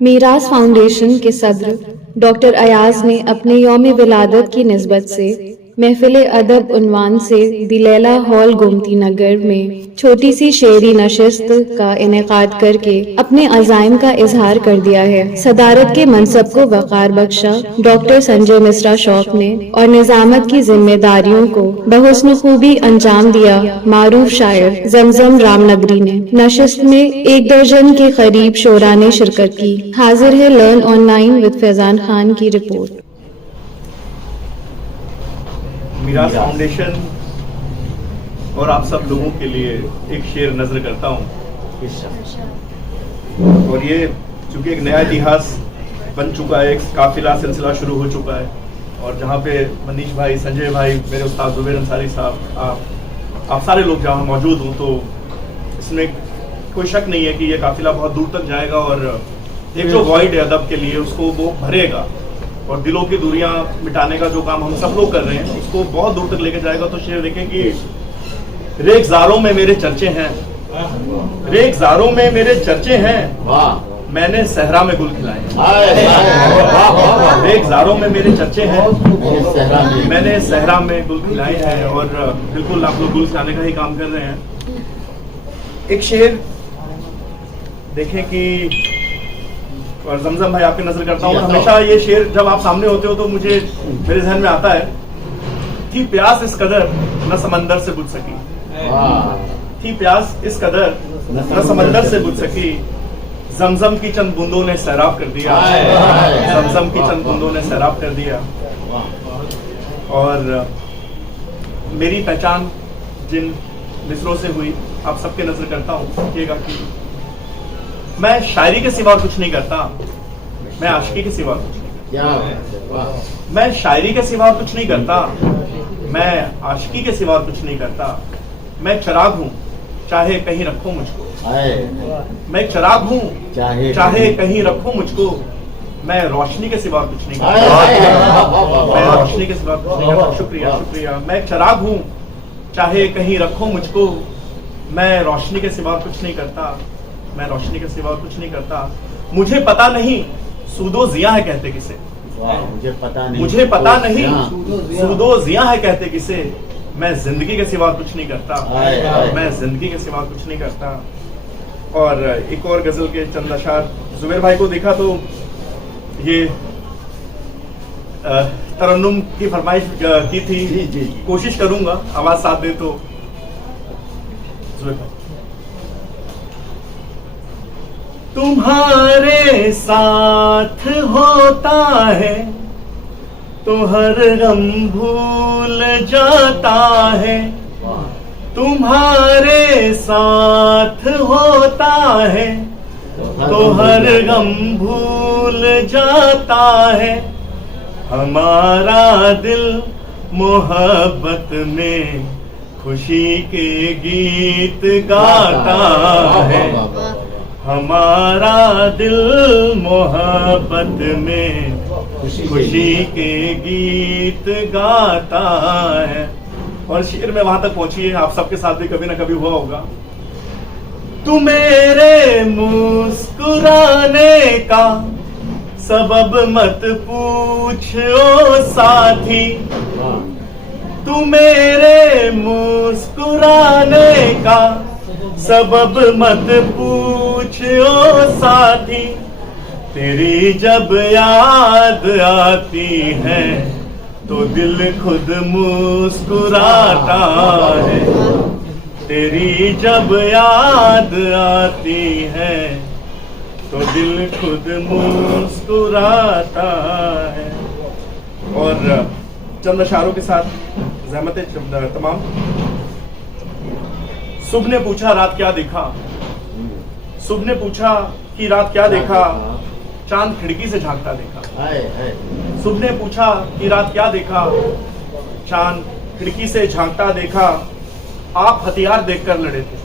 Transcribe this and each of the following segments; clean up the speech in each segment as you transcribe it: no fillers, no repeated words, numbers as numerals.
मीरास foundation के सदर doctor Ayaz ने अपने यौम विलादत की निस्बत से महफिल अदब उन्वान से दिलैला हॉल गोमती नगर में छोटी सी शेरी नशिस्त का इनेकाद करके अपने अज़ाइम का इजहार कर दिया है। सदारत के मनसब को वक़ार बख्शा डॉक्टर संजय मिश्रा शौक ने और निजामत की जिम्मेदारियों को बहुस्न खूबी अंजाम दिया मारूफ शायर जमजम रामनगरी ने। नशिस्त में 1 दर्जन के करीब शोरा ने शिरकत की। हाजिर है learn online with Faizan Khan की रिपोर्ट। मीरास फाउंडेशन और आप सब लोगों के लिए एक शेर नजर करता हूँ। और ये चूंकि एक नया इतिहास बन चुका है, एक काफिला सिलसिला शुरू हो चुका है, और जहाँ पे मनीष भाई, संजय भाई, मेरे उस्ताद जुबैर अंसारी साहब, आप सारे लोग जहाँ मौजूद हों, तो इसमें कोई शक नहीं है कि ये काफिला बहुत दूर तक जाएगा और एक जो वॉइड है अदब के लिए उसको वो भरेगा और दिलों की दूरियां मिटाने का जो काम हम सब लोग कर रहे हैं उसको बहुत दूर तक लेके जाएगा। तो शेर देखें कि रेगजारों में मेरे चर्चे हैं, रेगजारों में मेरे चर्चे हैं, मैंने सहरा में गुल खिलाए। रेगजारों में मेरे चर्चे हैं, मैंने सहरा में गुल खिलाए हैं। और बिल्कुल आप लोग गुल खिलाने का ही काम कर रहे हैं। एक शेर देखें कि, और जमजम भाई आपकी नजर करता हूँ, हमेशा ये शेर जब आप सामने होते हो तो मुझे मेरे जहन में आता है कि प्यास इस कदर न समंदर से बुझ सकी, थी प्यास इस कदर न समंदर से बुझ सकी, जमजम की चंद बूंदों ने सैराब कर दिया, जमजम की चंद बूंदों ने सैराब कर दिया। और मेरी पहचान जिन मिसरों से हुई आप सबके नजर करता हूँ, देखिएगा कि मैं शायरी के सिवा कुछ नहीं करता, मैं आशिकी के सिवा कुछ नहीं करता, मैं शायरी के सिवा कुछ नहीं करता, मैं आशिकी के सिवा कुछ नहीं करता। मैं चिराग हूँ चाहे कहीं रखो मुझको, मैं चिराग हूँ चाहे कहीं रखो मुझको, मैं रोशनी के सिवा कुछ नहीं करता, मैं रोशनी के सिवा कुछ नहीं करता। शुक्रिया शुक्रिया। मैं चिराग हूँ चाहे कहीं रखो मुझको, मैं रोशनी के सिवा कुछ नहीं करता, मैं रोशनी के सिवा कुछ नहीं करता। मुझे पता नहीं सूदो जिया है कहते किसे, मुझे पता नहीं सूदो जिया है कहते किसे, मैं जिंदगी के सिवा कुछ नहीं करता, मैं जिंदगी के सिवा कुछ नहीं करता। और एक और गजल के चंद अशार जुबैर भाई को देखा तो ये तरन्नुम की फरमाइश की थी, कोशिश करूंगा आवाज साथ दे तो। जुबैर भाई, तुम्हारे साथ होता है तो हर गम भूल जाता है, तुम्हारे साथ होता है तो हर गम भूल जाता है, हमारा दिल मोहब्बत में खुशी के गीत गाता है, हमारा दिल मोहब्बत में खुशी के गीत गाता है। और शेर में वहां तक पहुंची, आप सबके साथ भी कभी ना कभी हुआ होगा। तू मेरे मुस्कुराने का सबब मत पूछ ओ साथी, तू मेरे मुस्कुराने का सबब मत पूछ ओ साथी, तेरी जब याद आती है तो दिल खुद मुस्कुराता है, तेरी जब याद आती है तो दिल खुद मुस्कुराता है। और चंद अशारों के साथ ज़हमत तमाम। सुबह ने पूछा रात क्या देखा, सुबह ने पूछा कि रात क्या देखा, चांद खिड़की से झांकता देखा। सुबह ने पूछा कि रात क्या देखा, चांद खिड़की से झांकता देखा। आप हथियार देखकर लड़े थे,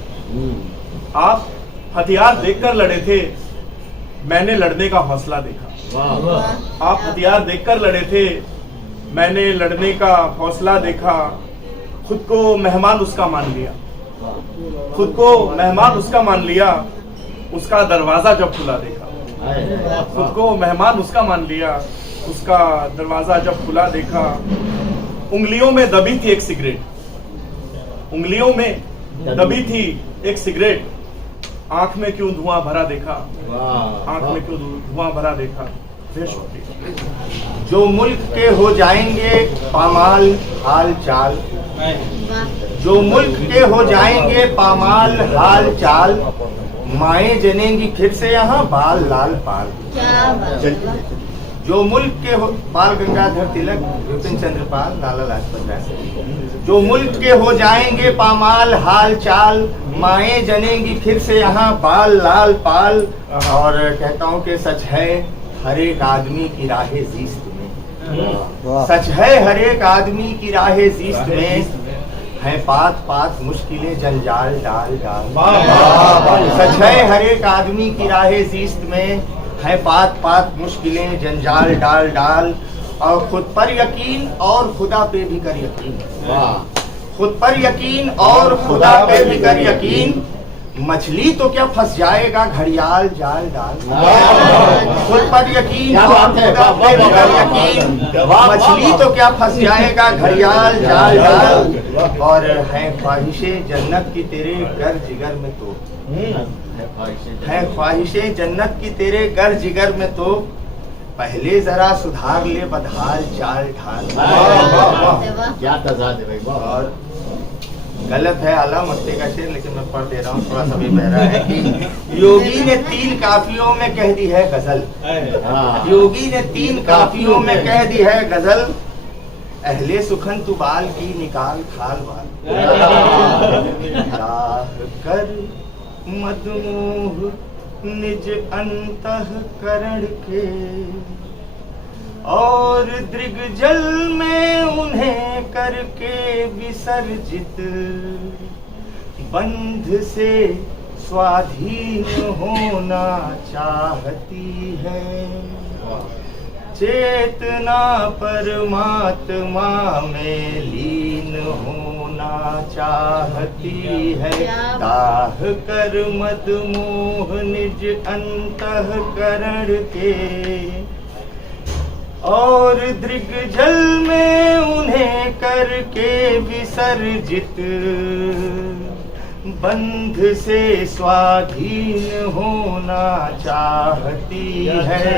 आप हथियार देखकर लड़े थे, मैंने लड़ने का हौसला देखा। आप हथियार देखकर लड़े थे, मैंने लड़ने का हौसला देखा। खुद को मेहमान उसका मान लिया, खुद को मेहमान उसका मान लिया, उसका दरवाजा जब खुला देखा, खुद को मेहमान उसका मान लिया। उसका दरवाजा जब खुला देखा, उंगलियों में दबी थी एक सिगरेट, उंगलियों में दबी थी एक सिगरेट, आंख में क्यों धुआं भरा देखा, आंख में क्यों धुआं भरा देखा। जो मुल्क के हो जाएंगे पामाल हाल चाल, जो मुल्क के हो जाएंगे पामाल हाल चाल, माएँ जनेंगी फिर से यहाँ बाल लाल पाल। जो मुल्क के हो, बाल गंगाधर तिलक, विपिन चंद्र पाल, लाला लाजपत राय। जो मुल्क के हो जाएंगे पामाल हाल चाल, माएँ जनेंगी फिर से यहाँ बाल लाल पाल। और कहता हूँ कि सच है हर एक आदमी की राहे जीस्त में, सच है हर एक आदमी की राहे जीस्त में, है पात पात मुश्किलें जंजाल डाल डाल। सच है हर एक आदमी की राहे जीस्त में, है पात पात मुश्किलें जंजाल डाल डाल। और खुद पर यकीन और खुदा पे भी कर यकीन, खुद पर यकीन और खुदा पे भी कर यकीन, मछली तो क्या फंस जाएगा घड़ियाल जाल डाल। खुद पर यकीन और खुदा पे भी कर यकीन, मछली तो क्या फंस जाएगा घड़ियाल जाल डाल। और है ख्वाहिशें जन्नत की तेरे गर जिगर में तो, है ख्वाहिशें जन्नत की तेरे गर जिगर में तो, पहले जरा सुधार ले बदहाल चाल ढाल। क्या तजाद है भाई। और गलत है आला मत्ते का शेर, लेकिन मैं पढ़ दे रहा हूँ, थोड़ा सा भी बह रहा है कि योगी ने 3 काफियों में कह दी है गजल, योगी ने 3 काफियों में कह दी है गजल, अहले सुखन तू बाल की निकाल खाल बाल। राह कर मदमोह निज अंतःकरण के, और दृग्जल में उन्हें करके विसर्जित, बंध से स्वाधीन होना चाहती है, चेतना परमात्मा में लीन होना चाहती है। दाह कर मदमोह निज अंतःकरण के, और दृग्जल में उन्हें करके विसर्जित, बंध से स्वाधीन होना चाहती है,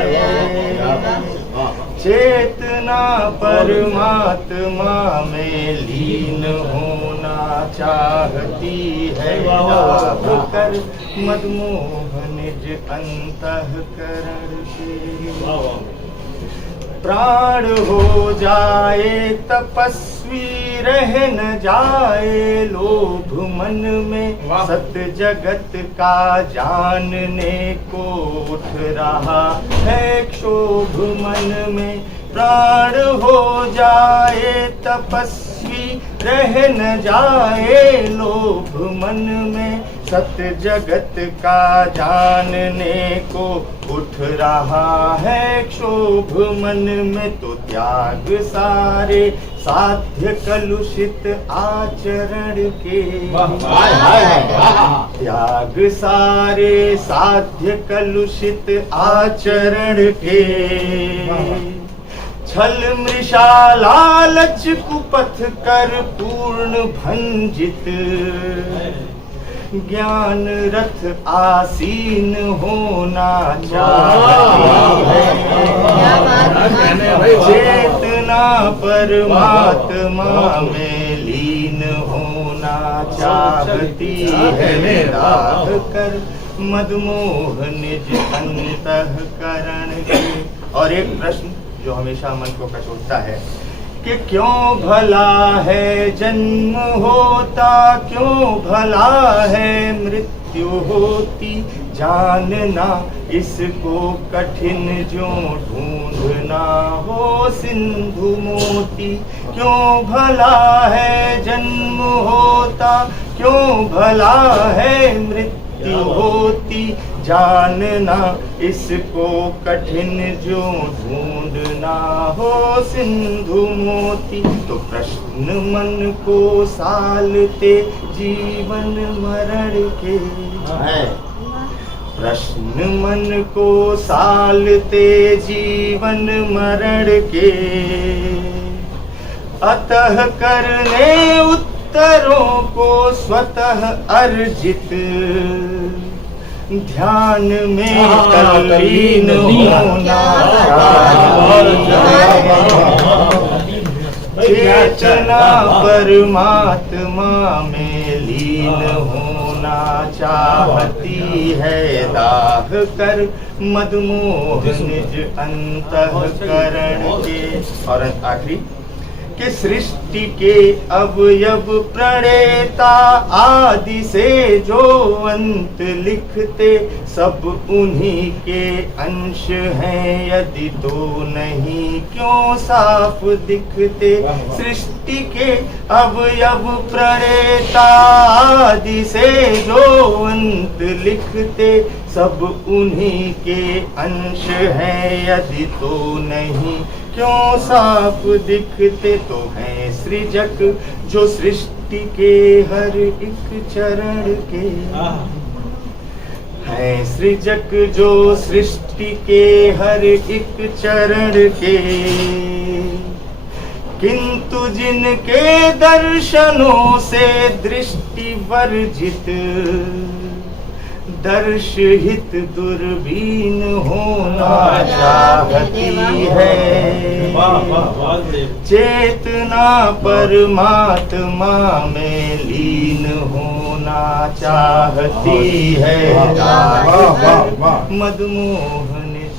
चेतना परमात्मा में लीन होना चाहती है। दाह कर मदमोह निज अंतःकरण के, प्राण हो जाए तपस्वी रह न जाए लोभ मन में, सत जगत का जानने को उठ रहा है क्षोभ मन में। प्राण हो जाए तपस्वी रह न जाए लोभ मन में, सत्य जगत का जानने को उठ रहा है क्षोभ मन में। तो त्याग सारे साध्य कलुषित आचरण के, त्याग सारे साध्य कलुषित आचरण के, छल मृषा लालच कुपथ कर पूर्ण भंजित, ज्ञान रथ आसीन होना चाहती है, चेतना परमात्मा में लीन होना चाहती है। दाह कर मदमोह निज अंतःकरण के। और एक प्रश्न जो हमेशा मन को कचोटता है कि क्यों भला है जन्म होता, क्यों भला है मृत्यु होती, जानना इसको कठिन जो ढूंढना हो सिंधु मोती। क्यों भला है जन्म होता, क्यों भला है मृत्यु होती, जानना इसको कठिन जो ढूंढना हो सिंधु मोती। तो प्रश्न मन को सालते जीवन मरण के, प्रश्न मन को सालते जीवन मरण के, अतः करने उत्तरों को स्वतः अर्जित, ध्यान में तल्लीन होना चेतना परमात्मा में लीन होना चाहती है, दाह कर मदमोह निज अंतःकरण के। और आखिरी कि सृष्टि के अवयव प्रणेता आदि से जो अंत लिखते, सब उन्हीं के अंश हैं, यदि तो नहीं क्यों साफ दिखते। सृष्टि के अवयव प्रणेता आदि से जो अंत लिखते, सब उन्हीं के अंश हैं, यदि तो नहीं क्यों साफ दिखते। तो हैं सृजक जो सृष्टि के हर एक चरण के, हैं सृजक जो सृष्टि के हर एक चरण के, किंतु जिनके दर्शनों से दृष्टि वर्जित, दर्श हित दूरबीन होना चाहती है, चेतना परमात्मा में लीन होना चाहती है, मदमोह निज।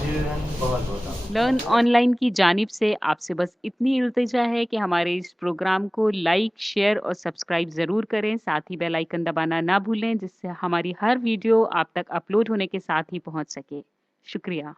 लर्न ऑनलाइन की जानिब से आपसे बस इतनी इल्तिजा है कि हमारे इस प्रोग्राम को लाइक, शेयर और सब्सक्राइब ज़रूर करें। साथ ही बेल आइकन दबाना ना भूलें, जिससे हमारी हर वीडियो आप तक अपलोड होने के साथ ही पहुंच सके। शुक्रिया।